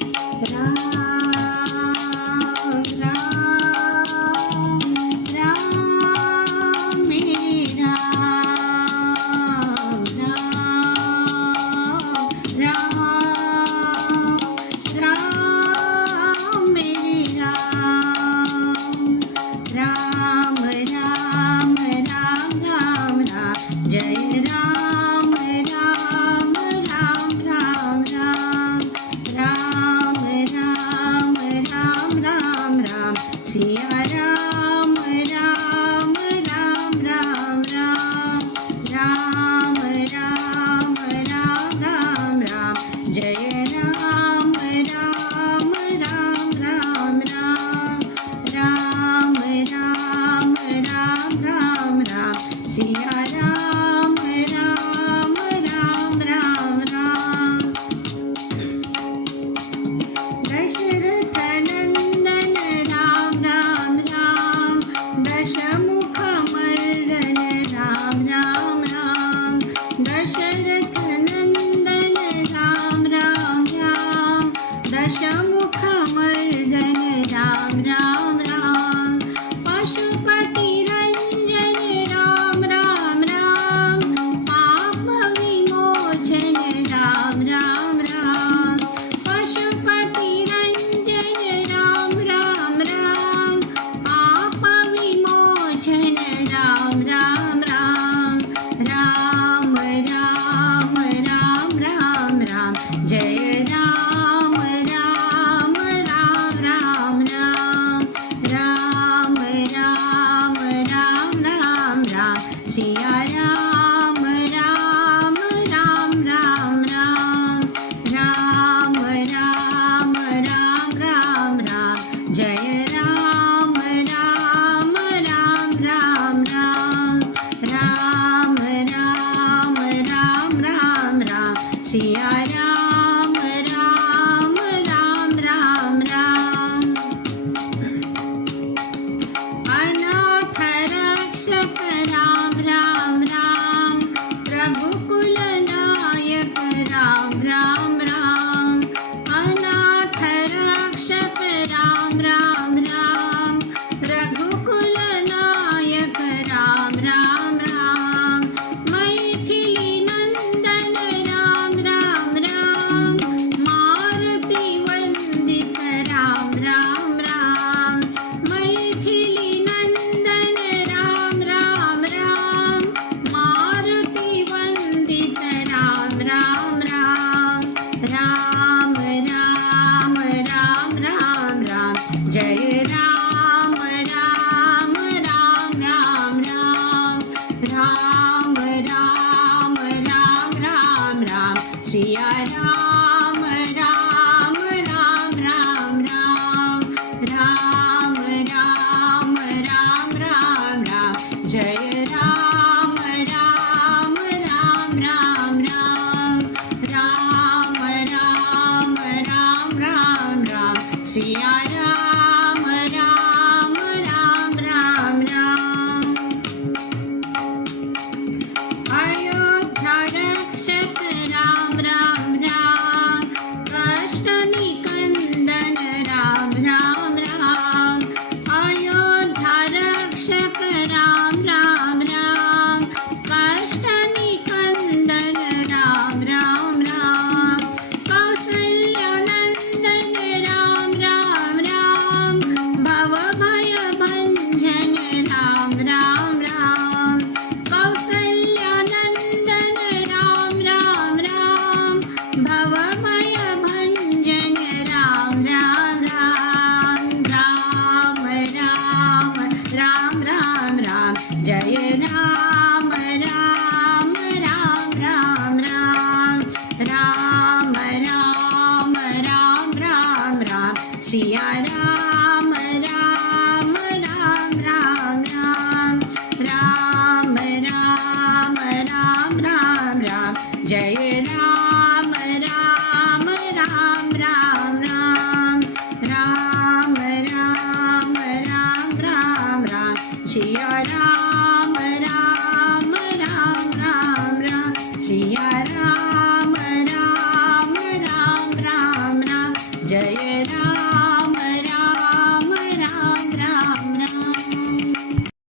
짜란 See, I 西安。